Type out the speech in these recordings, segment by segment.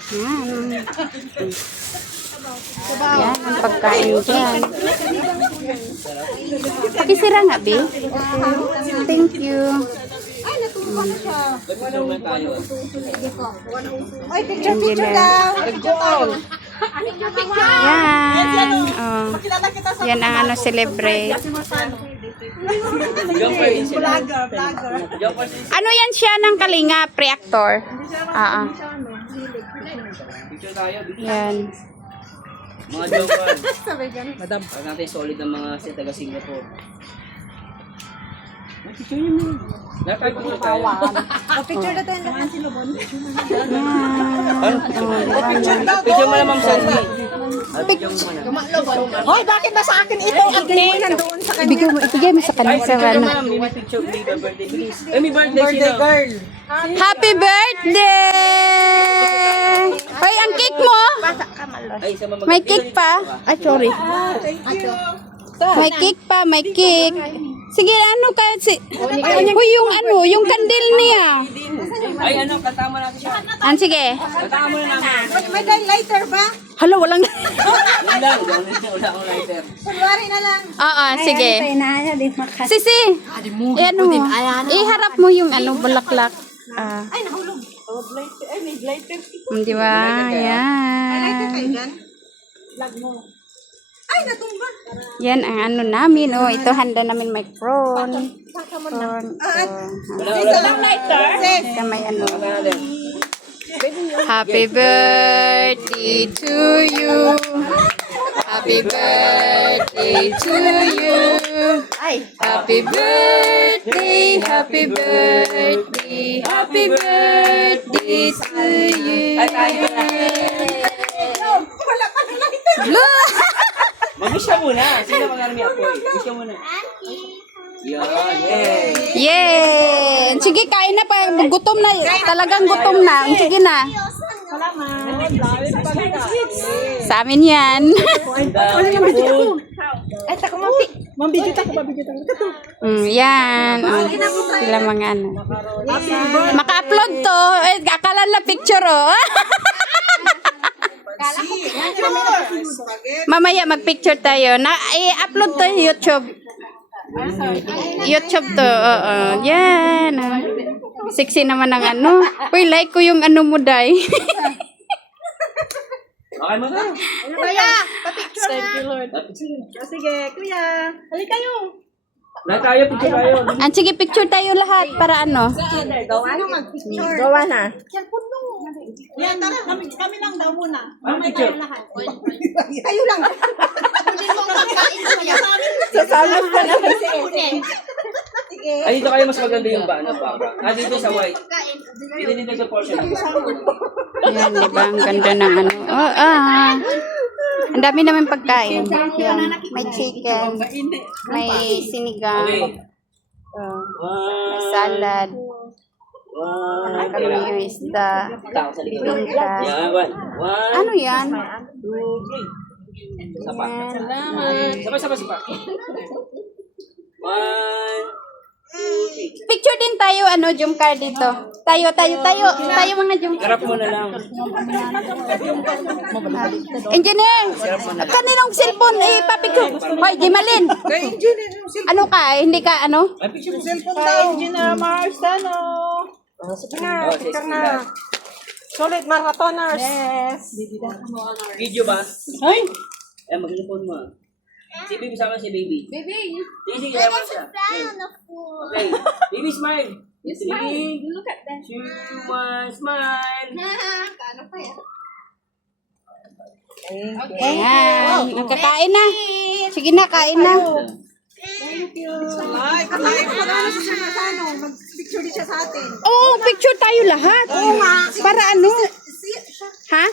Yan. Yan, ang pagkain dyan. Pakisira nga, Bi. Thank you. Ay, natuwa na siya. Ay, Picture daw. Picture. Yan. Oh. Yan ang ano, celebrate. Ano yan siya ng Kalinga? Pre-actor? Yan. Mga joker. Madam. Pag natin solid ang mga sa taga Singapore. Picture niyo mo. Nakay ko tayo. Picture na tayo naman si Lobon. Picture mo na Ma'am Sandy. Picture mo na. Hoy, bakit ba sa akin ito? Agni nandoon sa kanya. Ibigay mo sa Ay, kanila sa picture ano. mo na. May picture me birthday please. Ay, may birthday sino? Girl. Happy birthday! Hoy, ang cake mo! Ay, sa mga May cake pa. Ay, sorry. May cake pa, may cake. Sige, ano kaya si... Hoy, yung ano, yung kandil niya. Ay, ano, katama natin siya. Sige. Katama na namin. May lighter ba? Hala, walang... Yun lang. Wala akong lighter. Kunwari na lang. Oo, sige. Sisi, ano mo, iharap mo yung ano, bulaklak. Ay, nahulog. Ay, may lighter. Di ba? Lighter kayo Yan. dyan? Lag mo. Ay, natumba. Yan ang ano namin. Oh, ito handa namin microphone. Isa lang lighter. May ano. Happy birthday to you. Happy birthday to you. Happy birthday, happy birthday, happy birthday to you. Wala ka na lighter. Mag-wish ka muna. Sino mga may apoy? Wish ka muna. Yan, yay. Yay! Sige, kain na pa. Gutom na. Talagang gutom na. Sige na. Sa amin yan. Ay, tako mambidyo tako ba? Yan. Sila mga ano. Maka-upload to. Akala na picture, oh. Mamaya mag-picture tayo. I-upload to YouTube. YouTube to. Oo. Yan. Sexy naman ang ano. Uy, like ko yung ano mo, Day. Okay mo na. Kuya, pa-picture na. Thank you, Lord. Sige, kuya. Halika kayo. Lahat tayo, picture tayo. Sige, picture tayo lahat para ano. Ano mag-picture? Gawa na. Yan, puno. Yan, tara. Kami lang daw muna. Ano picture? Kayo lang. Sasalas pa na. Sige. Ay, dito kayo mas maganda yung ba? Ano pa? Dito sa white. Dito sa portion. Yan, di ba? Ang ganda ng ano. Ang dami namin pagkain. Yan. May chicken. May sinigang. Okay. May salad. Kami yung isda. Bibingka. Yan, one. Ano yan? 2, 3. Sapa. Sapa. 1, 2, 3. Picture din tayo, ano, jump car dito. Tayo mga jump car. Harap mo na lang. Engineer, kanilang cellphone, papicture. Hoy, Jimalin. Ano ka, hindi ka, ano? Ay, picture mo. Engineer Mars, ano? Sige na, picture na. Solid marathoners. Yes. Video ba? Ay! Eh, mag-phone mo. Si baby, sama si baby. Baby, Sige, sama siya. Okay. Baby, smile. Smile. look at that. 2, 1, smile. Paano pa yan? Ayan, nakakain na. Sige na, kain na. Ay, kakain pa na sa ano, mag-picture din siya sa atin. Oo, picture tayo lahat. Para ano? Ha?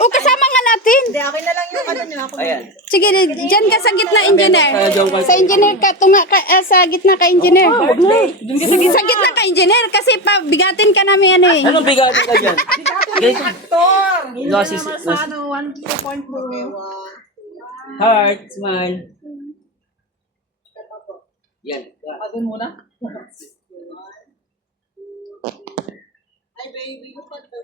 O, kasama nga natin. Hindi, akin na lang yung ano niya. Ako Ayan. Sige, dyan ka sa gitna, engineer. Sa engineer ka, tunga ka, sa gitna ka, engineer. Sige, sa gitna ka, engineer, kasi bigatin ka namin, ano eh. Anong bigat ka dyan? actor. Glasses. Ano, 1.2. Heart, smile. Yan. Doon muna. Ay, baby, ko pa ito.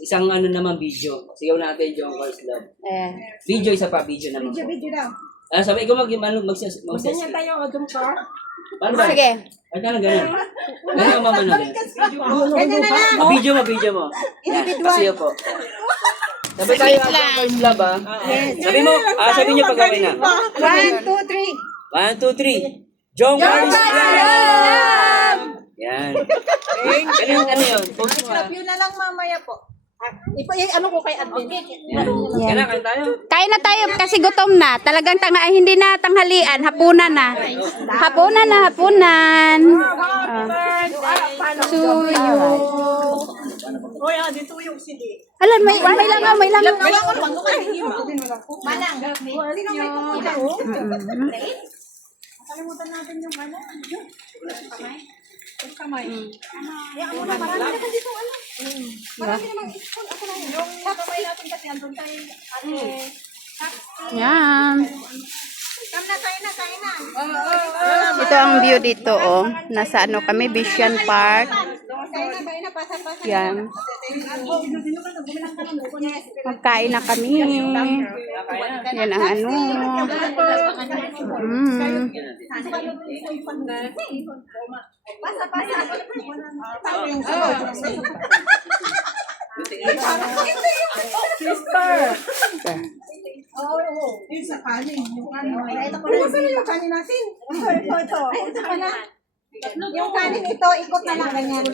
Isang ano naman video. Sigaw natin yung First Love. Eh. Video, isa pa. Video naman. Video daw. Sabi ko magsias. Ganyan tayo, Odom Car. Paano ba? Sige. Ay, ganun. Ganun ang mama na ganun. Ganyan na lang. Video mo. Kasi yun po. Sabi tayo ang First Love, ah. Sabi mo, sabi niyo pag gawin na. 1, 2, 3. 1, 2, 3. Jong First Love! Yan. Ano yun? Post mo, ah. Yun na lang mamaya po. Ano ko kay Admin? Yan. Kaya kain tayo. Kain na tayo kasi gutom na. Talagang hindi na tanghalian, hapunan na. Hapunan. Suyo. Uy, dito yung CD. Alam, may langaw. Manang. Sino may kumita? Kalimutan natin yung ano. Yung kamay. Hayaan mo na, marami na kasi dito, ano. Marami namang school. Ako na yun. Yung kamay natin kasi andun tayo. Yan. Kam na, tayo na. Ito ang view dito, oh. Nasa ano kami, Vision Park. Tayo na, pasa. Yan. Magkain na kami. Yan ang ano. Pasa. Oo. Yung sa kanin. Yung ano. Ito pala yung kanin natin. Ito. Ay, ito pala. Yung kanin ito, ikot na lang ganyan.